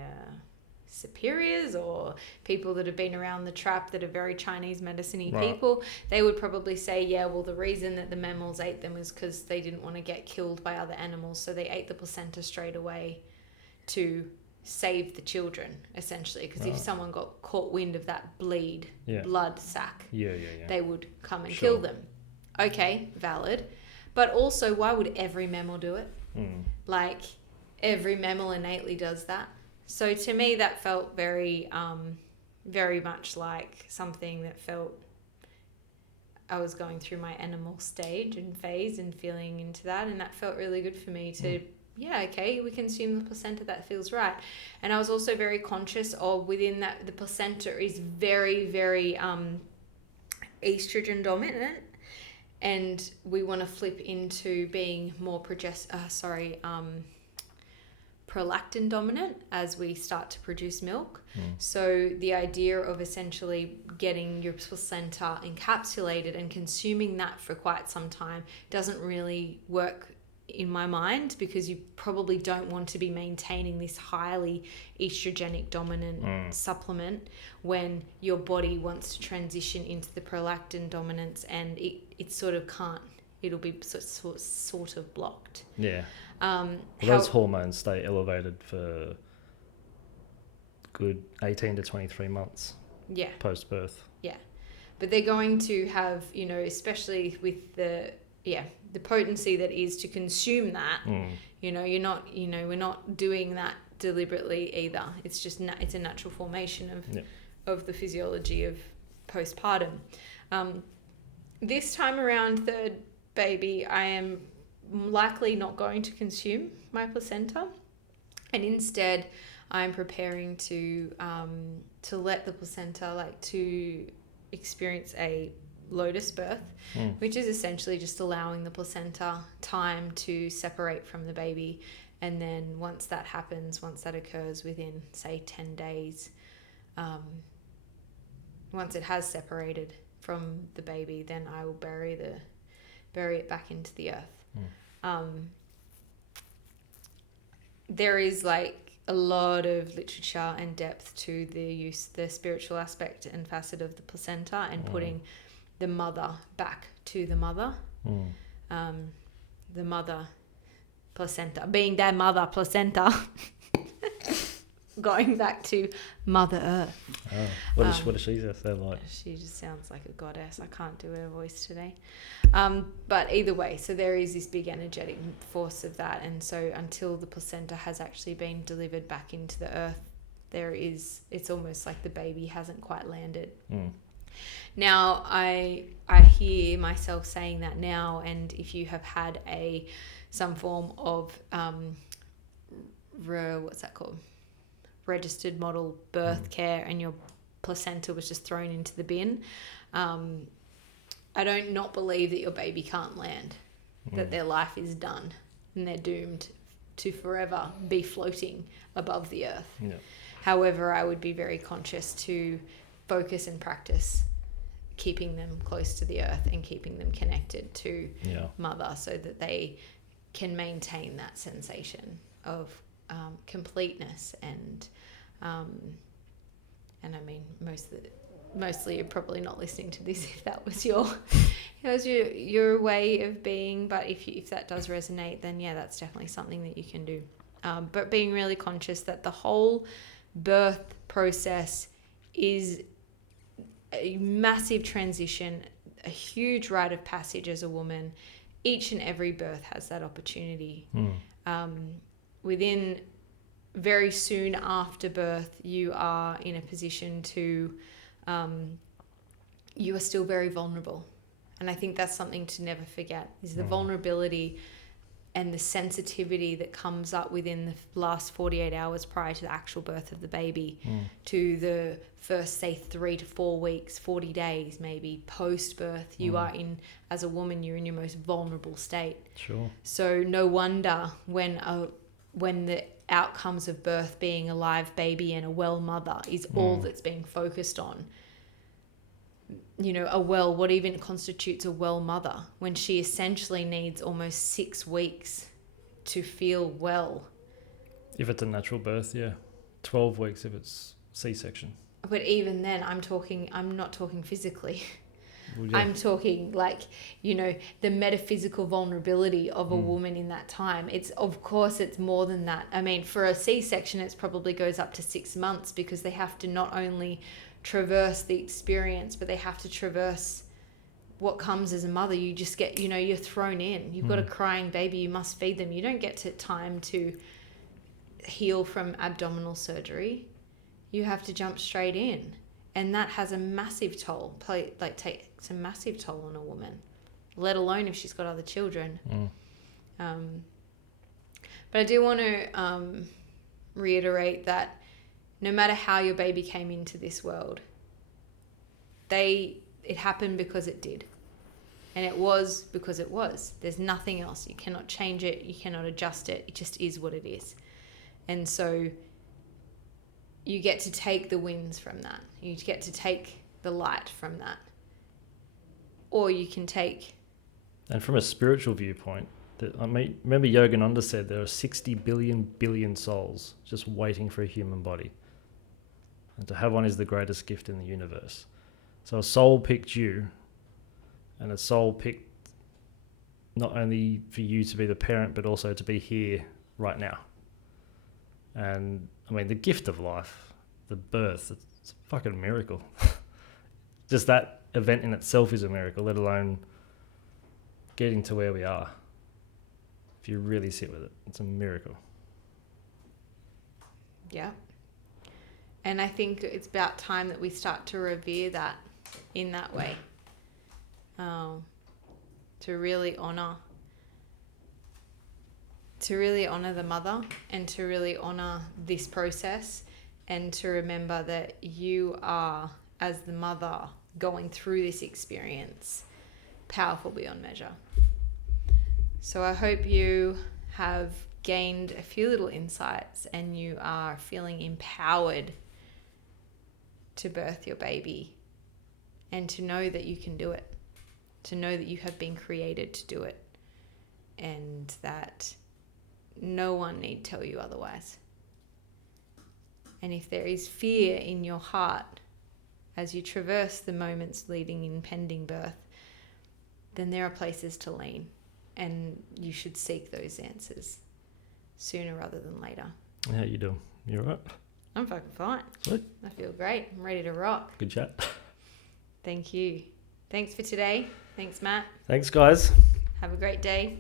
superiors or people that have been around the trap that are very Chinese medicine-y people, they would probably say, yeah, well, the reason that the mammals ate them is because they didn't want to get killed by other animals, so they ate the placenta straight away to save the children, essentially, because if someone got caught wind of that blood sac, they would come and kill them. Okay, valid. But also, why would every mammal do it? Like, every mammal innately does that. So to me, that felt very, very much like something that felt I was going through my animal stage and phase and feeling into that, and that felt really good for me to okay, we consume the placenta, that feels right. And I was also very conscious of within that the placenta is very, very estrogen dominant, and we want to flip into being more prolactin dominant as we start to produce milk. So the idea of essentially getting your placenta encapsulated and consuming that for quite some time doesn't really work in my mind, because you probably don't want to be maintaining this highly estrogenic dominant supplement when your body wants to transition into the prolactin dominance, and it sort of can't. It'll be sort of blocked. Yeah. Those hormones stay elevated for good 18 to 23 months. Yeah. Post birth. Yeah, but they're going to have, especially with the potency that is to consume that. You're not, we're not doing that deliberately either. It's just it's a natural formation of the physiology of postpartum. This time around, third baby, I am likely not going to consume my placenta, and instead I'm preparing to let the placenta to experience a lotus birth, which is essentially just allowing the placenta time to separate from the baby. And then once that occurs within, say, 10 days, once it has separated from the baby, then I will bury it back into the earth. There is a lot of literature and depth to the spiritual aspect and facet of the placenta, and putting the mother back to the mother. The mother placenta, being their mother placenta, going back to Mother Earth. What does she say like? She just sounds like a goddess. I can't do her voice today. But either way, so there is this big energetic force of that. And so until the placenta has actually been delivered back into the earth, it's almost like the baby hasn't quite landed. Now, I hear myself saying that now, and if you have had some form of what's that called? Registered model birth care, and your placenta was just thrown into the bin, I don't not believe that your baby can't land, that their life is done and they're doomed to forever be floating above the earth. However, I would be very conscious to focus and practice keeping them close to the earth and keeping them connected to mother, so that they can maintain that sensation of completeness. And I mean, mostly you're probably not listening to this if that was your way of being, but if that does resonate, then that's definitely something that you can do. But being really conscious that the whole birth process is a massive transition, a huge rite of passage as a woman. Each and every birth has that opportunity. Within very soon after birth, you are in a position to, you are still very vulnerable. And I think that's something to never forget, is the vulnerability and the sensitivity that comes up within the last 48 hours prior to the actual birth of the baby to the first, say, 3 to 4 weeks, 40 days maybe post-birth. You are as a woman, you're in your most vulnerable state. Sure. So no wonder when the outcomes of birth being a live baby and a well mother is all that's being focused on. What even constitutes a well mother, when she essentially needs almost 6 weeks to feel well. If it's a natural birth, 12 weeks if it's C-section. But even then, I'm not talking physically. Well, I'm talking the metaphysical vulnerability of a woman in that time. It's more than that. I mean, for a C-section, it probably goes up to 6 months, because they have to not only traverse the experience, but they have to traverse what comes as a mother. You just get, you're thrown in. You've got a crying baby. You must feed them. You don't get time to heal from abdominal surgery. You have to jump straight in. And that has a massive toll, takes a massive toll on a woman, let alone if she's got other children. But I do want to reiterate that no matter how your baby came into this world, they it happened because it did. And it was because it was. There's nothing else. You cannot change it. You cannot adjust it. It just is what it is. And so you get to take the wins from that. You get to take the light from that. Or you can take... And from a spiritual viewpoint, remember Yogananda said there are 60 billion souls just waiting for a human body. And to have one is the greatest gift in the universe. So a soul picked you, and a soul picked not only for you to be the parent, but also to be here right now. And I mean, the gift of life, the birth, it's a fucking miracle. Just that event in itself is a miracle, let alone getting to where we are. If you really sit with it, it's a miracle. Yeah. And I think it's about time that we start to revere that in that way. To really honor the mother, and to really honor this process, and to remember that you are, as the mother going through this experience, powerful beyond measure. So I hope you have gained a few little insights and you are feeling empowered to birth your baby, and to know that you can do it, to know that you have been created to do it, and that no one need tell you otherwise. And if there is fear in your heart as you traverse the moments leading in pending birth, then there are places to lean, and you should seek those answers sooner rather than later. How you doing? You all right? I'm fucking fine. Good. I feel great. I'm ready to rock. Good chat. Thank you. Thanks for today. Thanks, Matt. Thanks, guys. Have a great day.